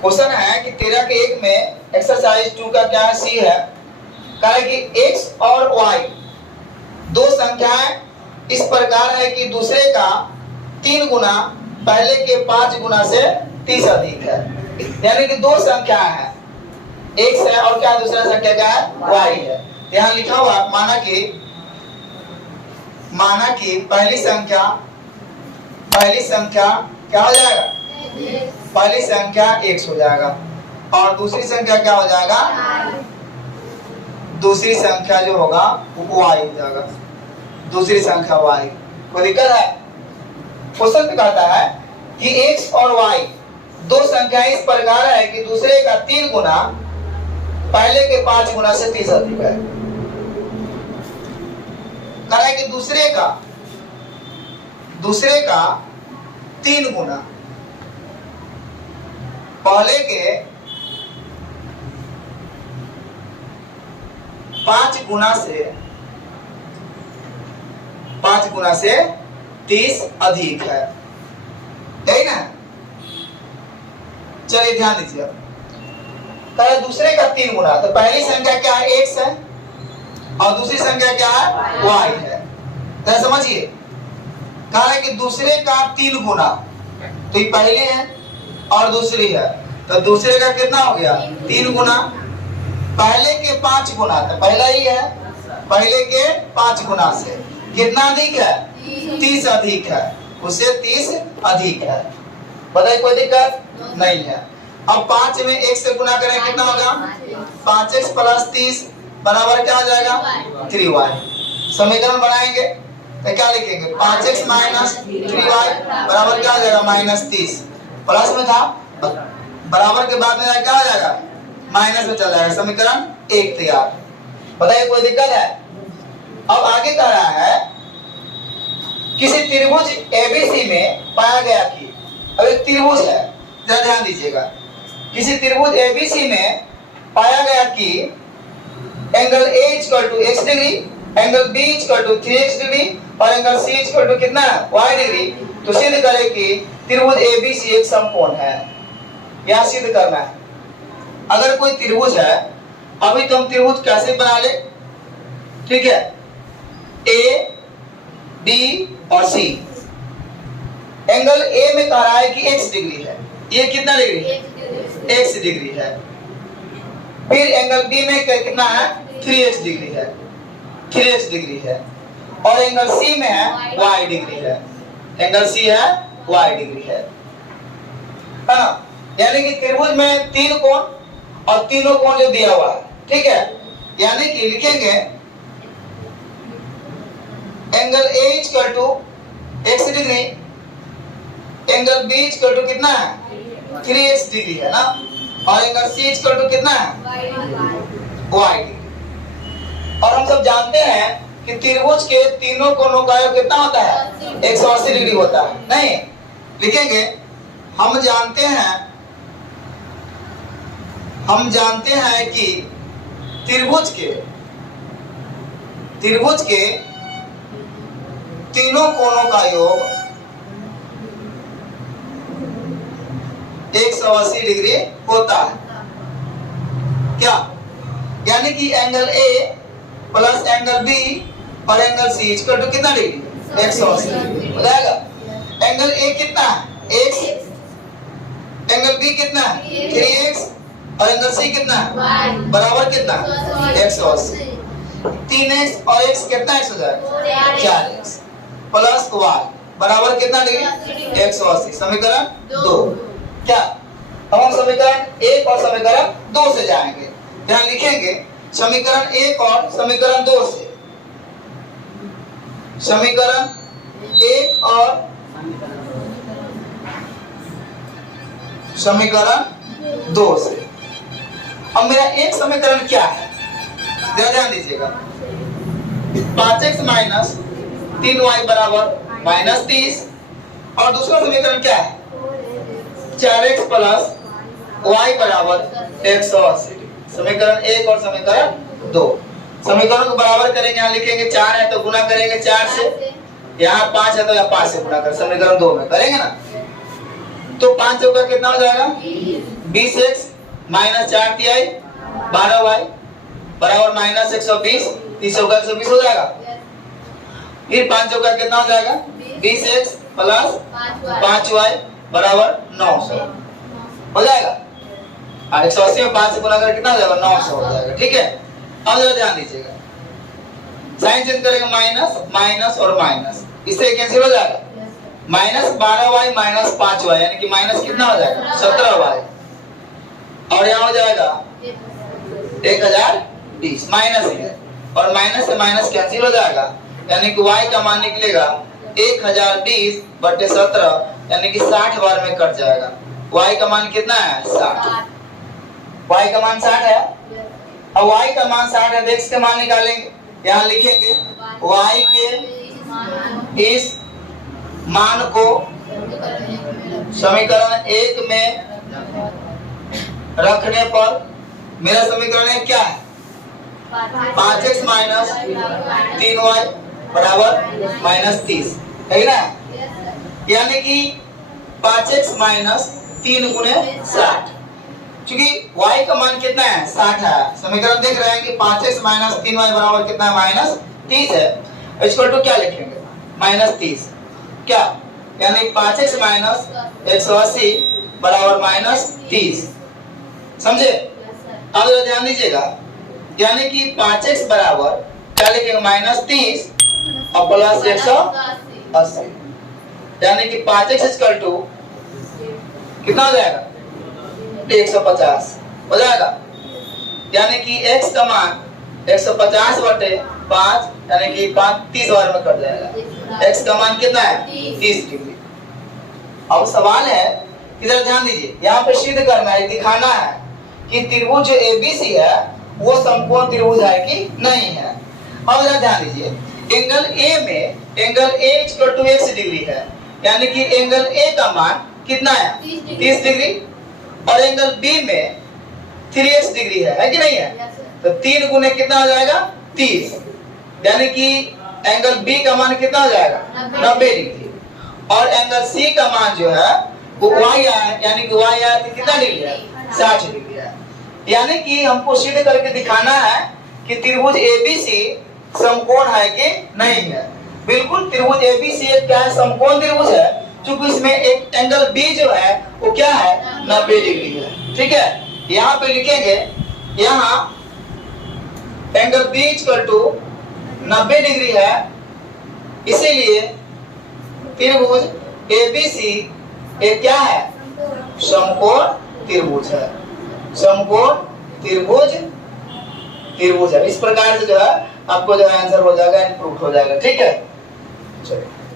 Question है कि 13 के 1 में एक्सरसाइज 2 का क्या सी है, कहा है कि x और y दो संख्याएं इस प्रकार है कि दूसरे का 3 गुना पहले के 5 गुना से 30 अधिक है। यानी कि दो संख्या है, x है और क्या दूसरा संख्या क्या है, y है। यहाँ लिखा हुआ माना कि पहली संख्या क्या हो जाएगा, पहली संख्या x हो जाएगा और दूसरी संख्या क्या हो जाएगा, दूसरी संख्या जो होगा वो y हो जाएगा, दूसरी संख्या y। कोई दिक्कत है? क्वेश्चन में कहता है कि x और y दो संख्याएं इस प्रकार है कि दूसरे का 3 गुना पहले के 5 गुना से 30 अधिक है। कह रहा है कि दूसरे का 3 गुना पहले के 5 गुना से 30 अधिक है, यही ना। चलिए ध्यान दीजिए, पहले दूसरे का 3 गुना, तो पहली संख्या क्या है, x है और दूसरी संख्या क्या है, y है। तो समझिए, कहा है कि दूसरे का 3 गुना, तो ये पहले है और दूसरी है, तो दूसरे का कितना हो गया, 3 गुना। पहले के 5 गुना, तो पहला ही है, पहले के 5 गुना से कितना अधिक है, 30 अधिक है, उससे 30 अधिक है। बताइए कोई दिक्कत नहीं है। अब 5 में 1 से गुना करें कितना होगा, 5x + 30 बराबर क्या हो जाएगा, 3y। समीकरण बनाएंगे तो क्या लिखेंगे, 5x - 3y बराबर क्या हो जाएगा, -30। प्लस में था, बराबर के बाद में क्या हो जाएगा, माइनस में चला जाएगा। समीकरण 1 तैयार। बताइए कोई दिक्कत है? अब आगे कह रहा है किसी त्रिभुज ABC में पाया गया कि, अब एक त्रिभुज है, जरा ध्यान दीजिएगा, किसी त्रिभुज ABC में पाया गया कि angle A = x degree, angle B = 3x degree और एंगल C = कितना है, y डिग्री। तो सिद्ध करें कि त्रिभुज ABC एक समकोण है। यह सिद्ध करना है। अगर कोई त्रिभुज है, अभी तो हम त्रिभुज कैसे बना ले, ठीक है, A, B और C। एंगल A में कह रहा है कि x डिग्री है, ये कितना डिग्री, x डिग्री है। फिर एंगल B में कितना है, 3x डिग्री है, 3x डिग्री है। और एंगल C में है y डिग्री है, एंगल C है y डिग्री है ना। यानी कि त्रिभुज में 3 कोण और तीनों कोण जो दिया हुआ है, ठीक है। यानी कि लिखेंगे angle A = x degree, angle B = कितना है, 3x डिग्री है ना, और एंगल C = कितना है, y डिग्री। और हम सब जानते हैं कि त्रिभुज के तीनों कोणों का योग कितना होता है, 180 डिग्री होता है। नहीं लिखेंगे, हम जानते हैं कि त्रिभुज के तीनों कोणों का योग 180 डिग्री होता है। क्या? यानी कि angle A plus angle B और एंगल C = कितना डिग्री, 180 डिग्री हो जाएगा। एंगल A कितना है, x, एंगल B कितना है, 3x और एंगल C कितना है, बराबर कितना, 180। 3x और x कितना x हो जाएगा, 4x प्लस y बराबर कितना डिग्री, 180। समीकरण 2। क्या? अब हम समीकरण 1 और समीकरण 2 से जाएंगे। यहाँ लिखेंगे समीकरण 1 और समीकरण 2 से, समीकरण 1 और समीकरण 2 से। अब मेरा एक समीकरण क्या है, ध्यान दीजिएगा, 5x - 3y बराबर -30। और दूसरा समीकरण क्या है, 4x + y बराबर 180। समीकरण 1 और समीकरण 2। समीकरण को बराबर करेंगे, यहाँ लिखेंगे 4 है तो गुना करेंगे 4 से, यहाँ 5 है तो यहाँ 5 से गुना कर, समीकरण 2 में करेंगे ना। तो 5 चौका कितना हो जाएगा, 20x माइनस 4ti 12y बराबर माइनस 120, 30 चौका 120 हो जाएगा। फिर 5 चौका कितना हो जाएगा? 20x प्लस 5y बराबर 900 हो जाएगा। और 180 में 5 से गुणा करके कितना हो जाएगा? 900 हो जाएगा। ठीक है, अब जरा ध्यान दीजिएगा, साइन चेंज करेंगे, माइनस माइनस और माइनस, इससे कैंसिल हो जाएगा। माइनस 12y माइनस 5y यानी कि माइनस कितना हो जाएगा? 17y, और यहाँ हो जाएगा 1020 माइनस है, और माइनस से माइनस कैंसिल हो जाएगा, यानी कि y का मान निकलेगा 1020 बटे 17 यानी कि 60 बार में कट जाएगा। y का मान कितना है? 60। y का मान 60 है। अब y का मान 60 है, x का मान निकालेंगे, यहाँ लिखेंगे y के इस मान को समीकरण 1 में रखने पर मेरा समीकरण क्या है? 5x माइनस 3y बराबर माइनस 30 है ना, यानी कि 5x माइनस 3 गुणे 60, क्योंकि y का मान कितना है? 60 है। समीकरण देख रहे हैं कि 5x माइनस 3y बराबर कितना है? माइनस 30 है। इक्वल टू क्या लिखेंगे? माइनस 30 क्या, यानी 5x माइनस 180 बराबर माइनस 30, समझे? अब ध्यान दीजिएगा, यानी कि 5x बराबर क्या लिखेंगे? माइनस 30 और प्लस 180, यानी कि 5x इक्वल टू कितना हो जाएगा? 150 हो जाएगा, यानी कि x का मान 150 बटे 5 यानी कि 30 बार में कट जाएगा। x का मान कितना है? 30 डिग्री। अब सवाल है कि जरा ध्यान दीजिए, यहाँ पे सिद्ध करना है, दिखाना है कि त्रिभुज जो ABC है वो समकोण त्रिभुज है कि नहीं है। अब जरा ध्यान दीजिए, एंगल A में angle A equal to x degree है, यानी कि एंगल A का मान कितना है? 30 डिग्री, और एंगल B में 3x डिग्री है कि नहीं है? तो 3 गुने कितना हो जाएगा? 30, यानी कि एंगल B का मान कितना हो जाएगा? 90 डिग्री, और एंगल C का मान जो है वो y है, यानी कि y है तो कितना डिग्री है? 60 डिग्री है। यानी कि हमको सिद्ध करके दिखाना है कि त्रिभुज ABC समकोण है कि नहीं है। बिल्कुल, त्रिभुज ABC एक क्या है? समकोण त्रिभुज है, क्योंकि इसमें एक एंगल B जो है वो क्या है? 90 डिग्री है। ठीक है, यहाँ पे लिखेंगे, यहाँ angle B equal to 90 degree है, इसीलिए त्रिभुज ABC एक क्या है? समकोण त्रिभुज है। समकोण त्रिभुज है। इस प्रकार से जो है आपको जो है आंसर हो जाएगा, इम्प्रूव हो जाएगा। ठीक है, चलिए।